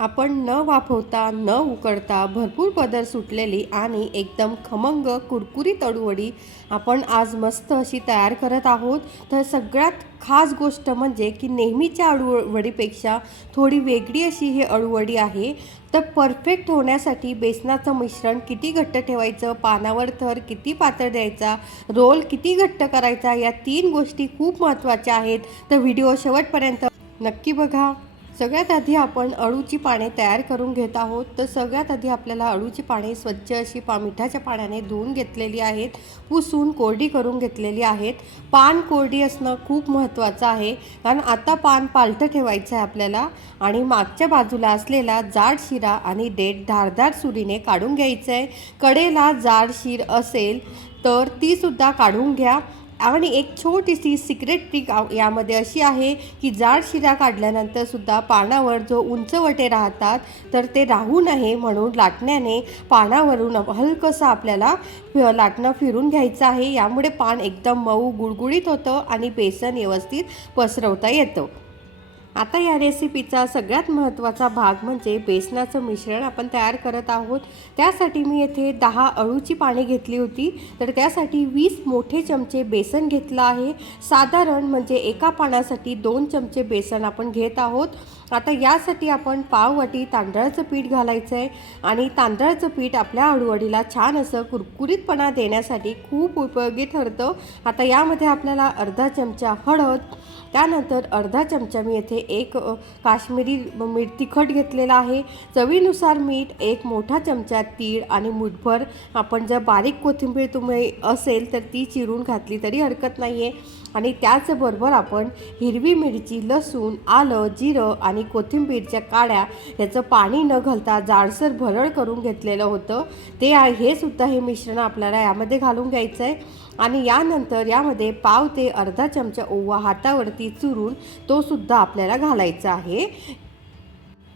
आपण न वाफवता न उकडता भरपूर पदर सुटलेली आणि एकदम खमंग कुरकुरीत अळूवडी आपण आज मस्त अशी तयार करत आहोत। तर सगळ्यात खास गोष्ट म्हणजे की नेहमीच्या अळूवडीपेक्षा थोडी वेगळी अशी ही अळूवडी आहे। तर परफेक्ट होण्यासाठी बेसनाचं मिश्रण किती घट्ट ठेवायचं, पानावर थर किती पातळ द्यायचा, रोल किती घट्ट करायचा, या 3 गोष्टी खूप महत्त्वाच्या आहेत। तर व्हिडिओ शेवटपर्यंत नक्की बघा। सगळ्यात आधी आपण अळूची पाने तयार करून घेत आहोत। तर सगळ्यात आधी आपल्याला अळूची पाने स्वच्छ अशी मिठाच्या पाण्याने धुवून घेतलेली आहेत, पुसून कोरडी करून घेतलेली आहेत। पान कोरडी असणं खूप महत्त्वाचं आहे, कारण आता पान पालटं ठेवायचं आहे आपल्याला। आणि मागच्या बाजूला असलेला जाड शिरा आणि देठ धारदार सुरीने काढून घ्यायचं आहे। कडेला जाड शीर असेल तर ती सुद्धा काढून घ्या। आणि एक छोटीशी सिक्रेट ट्रिक यामध्ये अशी आहे की जाड शिरा काढल्यानंतर सुद्धा पानावर जो उंचवटे राहतात तर ते राहू नये म्हणून लाटण्याने पानावरून हलकंसं आपल्याला लाटणं फिरून घ्यायचं आहे। यामुळे पान एकदम मऊ गुळगुळीत होतं आणि बेसन व्यवस्थित पसरवता येतं। आता या रेसिपीचा सगळ्यात महत्त्वाचा भाग म्हणजे बेसनाचं मिश्रण आपण तयार करत आहोत। त्यासाठी मी येथे 10 अळूची पाने घेतली होती, तर त्यासाठी 20 मोठे चमचे बेसन घेतलं आहे। साधारण म्हणजे एका पानासाठी 2 चमचे बेसन आपण घेत आहोत। आता यासाठी आपण पाव वाटी तांदळाचं पीठ घालायचं आहे आणि तांदळाचं पीठ आपल्या अळूवडीला छान असं कुरकुरीतपणा देण्यासाठी खूप उपयोगी ठरतं। आता यामध्ये आपल्याला अर्धा चमचा हळद, त्यानंतर अर्धा चमचा मी येथे एक काश्मीरी मीठ तिखट घेतलेला आहे, चवीनुसार मीठ, एक मोठा चमचा तीळ आणि मुठभर आपण जर बारीक कोथिंबीर तुम्ही असेल तर ती चिरून घातली तरी हरकत नाही आहे। आणि त्याचबरोबर आपण हिरवी मिरची, लसूण, आलं, जिरं आणि कोथिंबीरच्या काड्या याचं पाणी न घालता जाडसर भरड करून घेतलेलं होतं। हे सुद्धा हे मिश्रण आपल्याला यामध्ये घालून घ्यायचं आहे। आणि यानंतर यामध्ये पाव ते अर्धा चमचा ओवा हातावरती चुरून तो सुद्धा आपल्याला घालायचा आहे।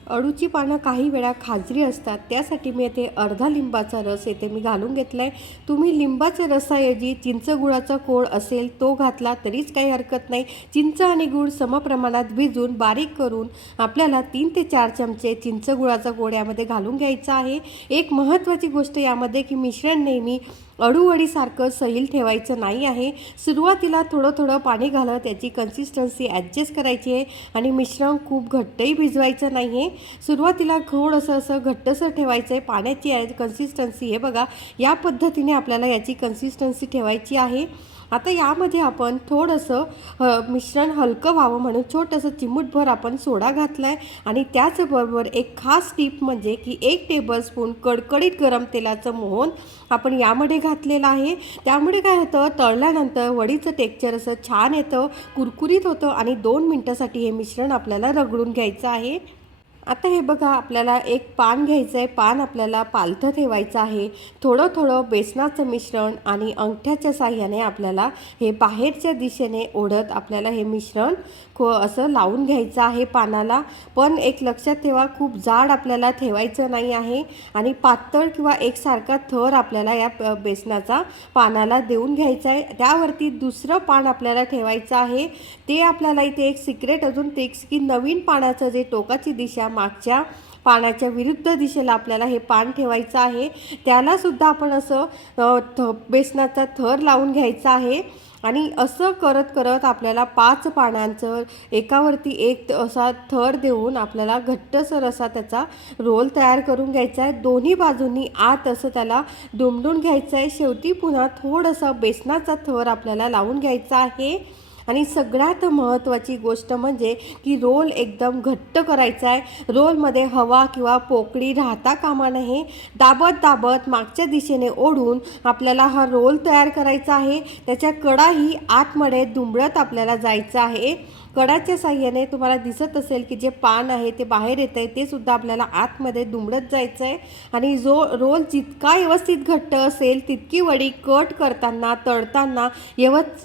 अळूची पानं काही वेळा खाजरी असतात, त्यासाठी मी येथे अर्धा लिंबाचा रस येथे मी घालून घेतला आहे। तुम्ही लिंबाच्या रसाऐवजी चिंच गुळाचा कोळ असेल तो घातला तरीच काही हरकत नाही। चिंच आणि गूळ समप्रमाणात भिजून बारीक करून आपल्याला 3 ते 4 चमचे चिंच गुळाचा कोळ यामध्ये घालून घ्यायचा आहे। एक महत्त्वाची गोष्ट यामध्ये की मिश्रण नेहमी अळूवडीसारखं सैल ठेवायचं नाही आहे। सुरुवातीला थोडं थोडं पाणी घालत याची कन्सिस्टन्सी ॲडजस्ट करायची आहे आणि मिश्रण खूप घट्टही भिजवायचं नाही आहे। सुरुवातीला थोडंसं असं घट्टसर ठेवायचं आहे पाण्याची कन्सिस्टन्सी। हे बघा, या पद्धतीने आपल्याला याची कन्सिस्टन्सी ठेवायची आहे। आता यामध्ये आपण थोडंसं मिश्रण हलकं व्हावं म्हणून छोटंसं चिमूटभर आपण सोडा घातला आहे। आणि त्याचबरोबर एक खास टीप म्हणजे की 1 टेबलस्पून कडकडीत गरम तेलाचं मोहन आपण यामध्ये घातलेलं आहे। त्यामुळे काय होतं, तळल्यानंतर वडीचं टेक्स्चर असं छान येतं, कुरकुरीत होतं आणि 2 मिनटासाठी हे मिश्रण आपल्याला रगडून घ्यायचं आहे। आता हे बघा, आपल्याला एक पान घ्यायचं आहे, पान आपल्याला पालथं ठेवायचं आहे। थोडं थोडं बेसनाचं मिश्रण आणि अंगठ्याच्या साह्याने आपल्याला हे बाहेरच्या दिशेने ओढत आपल्याला हे मिश्रण असं लावून घ्यायचं आहे पानाला। पण एक लक्षात ठेवा, खूप जाड आपल्याला ठेवायचं नाही आहे आणि पातळ किंवा एकसारखा थर आपल्याला या बेसनाचा पानाला देऊन घ्यायचा आहे। त्यावरती दुसरं पान आपल्याला ठेवायचं आहे। ते आपल्याला इथे एक सिक्रेट अजून टिप्स की नवीन पानाचं जे टोकाची दिशा मागच्या पानाच्या विरुद्ध दिशेला आपल्याला हे पान ठेवायचं आहे। त्याला सुद्धा आपण असं बेसनाचा थर लावून घ्यायचा आहे। आणि असं करत करत आपल्याला 5 पानांचं एकावरती एक असा थर देऊन आपल्याला घट्टसर असा त्याचा रोल तयार करून घ्यायचा आहे। दोन्ही बाजूंनी आत असं त्याला दुमडून घ्यायचं आहे। शेवटी पुन्हा थोडंसं बेसनाचा थर आपल्याला लावून घ्यायचा आहे। आणि सगळ्यात महत्त्वाची गोष्ट म्हणजे की रोल एकदम घट्ट करायचा आहे। रोलमध्ये हवा किंवा पोकळी राहता कामा नये। दाबत दाबत मागच्या दिशेने ओढून आपल्याला हा रोल तयार करायचा आहे। त्याच्या कडाही आतमध्ये दुमडत आपल्याला जायचं आहे। कडाच्या साह्याने तुम्हाला दिसत असेल की जे पान आहे ते बाहेर येत आहे, ते सुद्धा आपल्याला आतमध्ये दुमडत जायचं आहे। आणि रोल जितका व्यवस्थित घट्ट असेल तितकी वडी कट करताना तळताना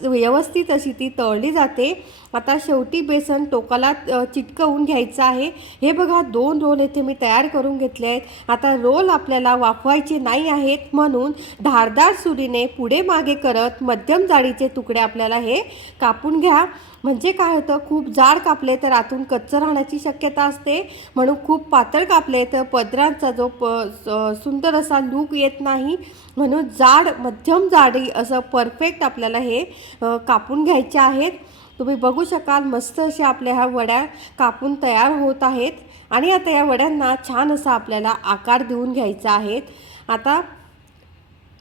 व्यवस्थित अशी ती तळली जाते। आता शेवटी बेसन टोकाला चिटकवून घ्यायचं आहे। हे बघा, 2 रोल इथे मी तयार करून घेतले आहेत। आता रोल आपल्याला वाफवायचे नाही आहेत म्हणून धारदार सुरीने पुढे मागे करत मध्यम जाडीचे तुकडे आपल्याला हे कापून घ्या। म्हणजे काय होतं, खूप जाड कापले तर आतून कच्चं राहण्याची शक्यता असते, म्हणून खूप पातळ कापले तर पदरांचा जो सुंदर असा लूक येत नाही. म्हणून मध्यम जाडी असं परफेक्ट आपल्याला हे कापून घ्यायचे आहेत. तुम्ही बघू शकाल मस्त अशा आपल्या ह्या वड्या कापून तयार होत आहेत आणि आता या वड्यांना छान असा आपल्याला आकार देऊन घ्यायचा आहे. आता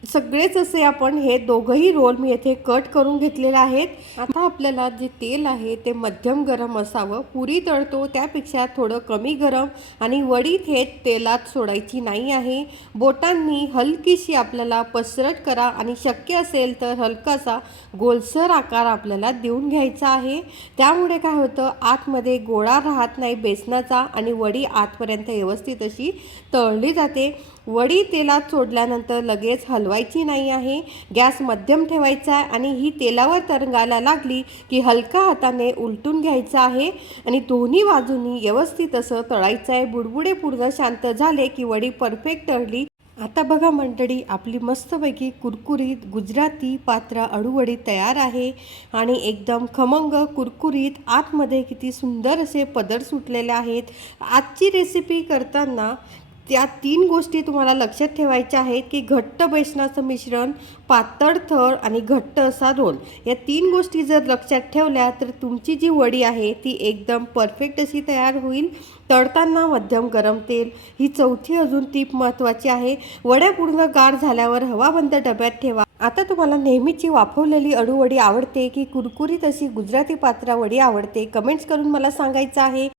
सगळेच असे आपण हे दोघंही रोल मी येथे कट करून घेतलेले आहेत. आता आपल्याला जे तेल आहे ते मध्यम गरम असावं. पुरी तळतो त्यापेक्षा थोडं कमी गरम आणि वडी थेट तेलात सोडायची नाही आहे. बोटांनी हलकीशी आपल्याला पसरट करा आणि शक्य असेल तर हलकासा गोलसर आकार आपल्याला देऊन घ्यायचा आहे. त्यामुळे काय होतं, आतमध्ये गोळा राहत नाही बेसनाचा आणि वडी आतपर्यंत व्यवस्थित अशी तळली जाते. वडी तेलात सोडल्यानंतर लगेच हलवायची नाही आहे. गॅस मध्यम ठेवायचा आहे आणि ही तेलावर तरंगायला लागली की हलका हाताने उलटून घ्यायचं आहे आणि दोन्ही बाजूंनी व्यवस्थित असं तळायचं आहे. बुडबुडे पूर्ण शांत झाले की वडी परफेक्ट तळली. आता बघा मंडळी, आपली मस्तपैकी कुरकुरीत गुजराती पात्रा अळूवडी तयार आहे आणि एकदम खमंग कुरकुरीत आतमध्ये किती सुंदर असे पदर सुटलेले आहेत. आजची रेसिपी करताना त्या 3 गोष्टी तुम्हाला लक्षात ठेवायच्या आहेत की घट्ट बेसनाचं मिश्रण, पातळ थर आणि घट्ट असा रोल. या 3 गोष्टी जर लक्षात ठेवल्या तर तुमची जी वडी आहे ती एकदम परफेक्ट अशी तयार होईल. तळताना मध्यम गरम तेल, ही चौथी अजून टीप महत्त्वाची आहे. वड्या पूर्ण गार झाल्यावर हवाबंद डब्यात ठेवा. आता तुम्हाला नेहमीची वाफवलेली अळूवडी आवडते की कुरकुरीत अशी गुजराती पात्रा वडी आवडते, कमेंट्स करून मला सांगायचं आहे.